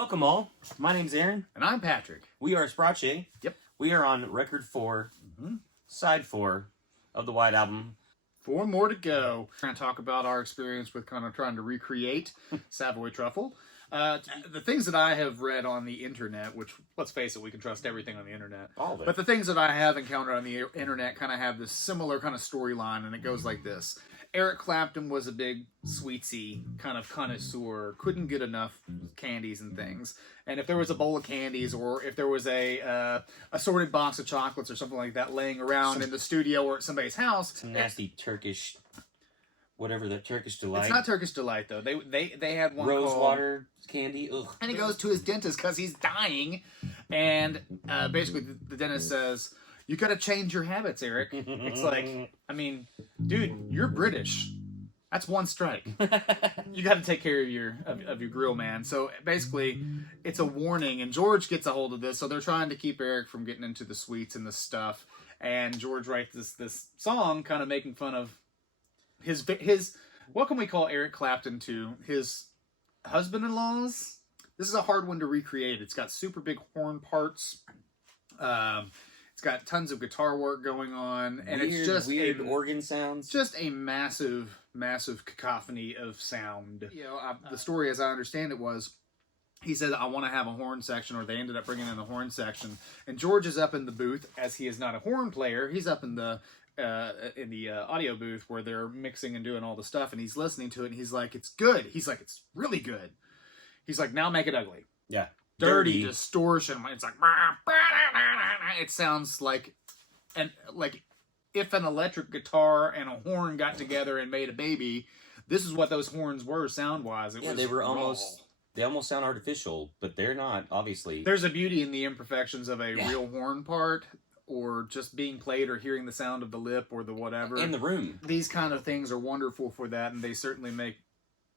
Welcome all. My name's Aaron. And I'm Patrick. We are SPRACE. Yep. We are on record 4, side 4 of the White Album. 4 more to go. We're going to talk about our experience with kind of trying to recreate Savoy Truffle. The things that I have read on the internet, which, let's face it, we can trust everything on the internet. All of it. But the things that I have encountered on the internet kind of have this similar kind of storyline, and it goes like this. Eric Clapton was a big sweetsy kind of connoisseur, couldn't get enough candies and things. And if there was a bowl of candies or if there was a assorted box of chocolates or something like that laying around in the studio or at somebody's house. Some nasty Turkish, whatever the Turkish Delight. It's not Turkish Delight, though. They had one Rose called, water candy. Ugh. and he goes to his dentist because he's dying. And basically the dentist says, "You got to change your habits, Eric." It's like, I mean, dude, you're British. That's one strike. You got to take care of your grill, man. So basically, it's a warning, and George gets a hold of this. So they're trying to keep Eric from getting into the sweets and the stuff. And George writes this song, kind of making fun of his. What can we call Eric Clapton to? His husband-in-laws. This is a hard one to recreate. It's got super big horn parts. It's got tons of guitar work going on, and it's just weird organ sounds. Just a massive cacophony of sound. You know, the story, as I understand it, was he said, "I want to have a horn section," or they ended up bringing in the horn section. And George is up in the booth, as he is not a horn player. He's up in the audio booth where they're mixing and doing all the stuff, and he's listening to it, and he's like, "It's good." He's like, "It's really good." He's like, "Now make it ugly." Yeah. Dirty distortion. It's like, it sounds like if an electric guitar and a horn got together and made a baby. This is what those horns were sound wise. They were almost. They almost sound artificial, but they're not. Obviously, there's a beauty in the imperfections of a real horn part, or just being played, or hearing the sound of the lip or the whatever in the room. These kind of things are wonderful for that, and they certainly make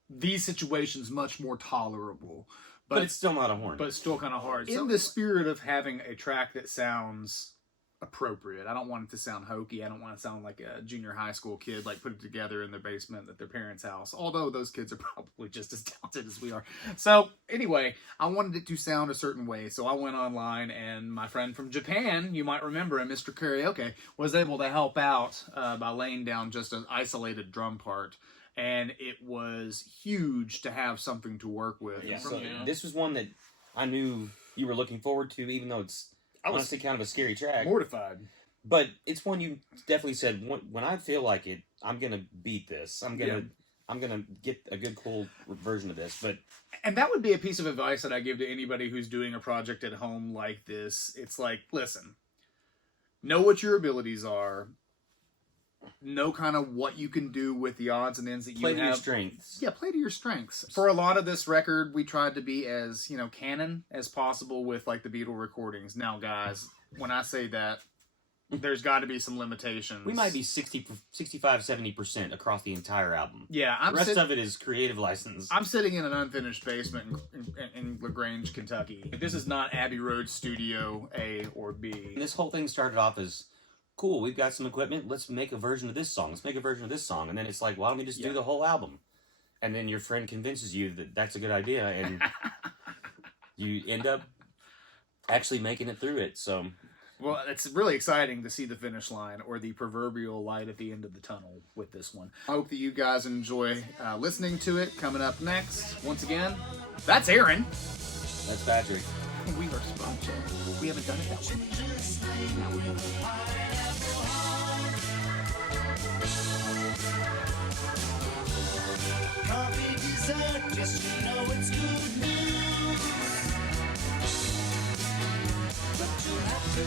these situations much more tolerable. But it's still not a horn. But it's still kind of hard. In the spirit of having a track that sounds appropriate. I don't want it to sound hokey. I don't want it to sound like a junior high school kid, like put it together in their basement at their parents' house. Although those kids are probably just as talented as we are. So anyway, I wanted it to sound a certain way. So I went online, and my friend from Japan, you might remember him, Mr. Karaoke, was able to help out by laying down just an isolated drum part. And it was huge to have something to work with. Yeah, so this was one that I knew you were looking forward to, even though it's honestly kind of a scary track. Mortified. But it's one you definitely said, when I feel like it, I'm going to beat this. I'm going to get a good, cool version of this. And that would be a piece of advice that I give to anybody who's doing a project at home like this. It's like, listen, know what your abilities are. Know kind of what you can do with the odds and ends that you have. Play to your strengths. Yeah, play to your strengths. For a lot of this record, we tried to be as, canon as possible with, like, the Beatle recordings. Now, guys, when I say that, there's got to be some limitations. We might be 65-70% across the entire album. Yeah. The rest of it is creative license. I'm sitting in an unfinished basement in LaGrange, Kentucky. This is not Abbey Road Studio A or B. This whole thing started off as, cool, we've got some equipment, let's make a version of this song, let's make a version of this song, and then it's like, why don't we just do the whole album? And then your friend convinces you that that's a good idea, and you end up actually making it through it, so... Well, it's really exciting to see the finish line, or the proverbial light at the end of the tunnel with this one. I hope that you guys enjoy listening to it. Coming up next, once again, that's Aaron. That's Patrick. We are SPRACE. We haven't done it that way. Coffee, dessert, yes, you know it's good news. But you'll have to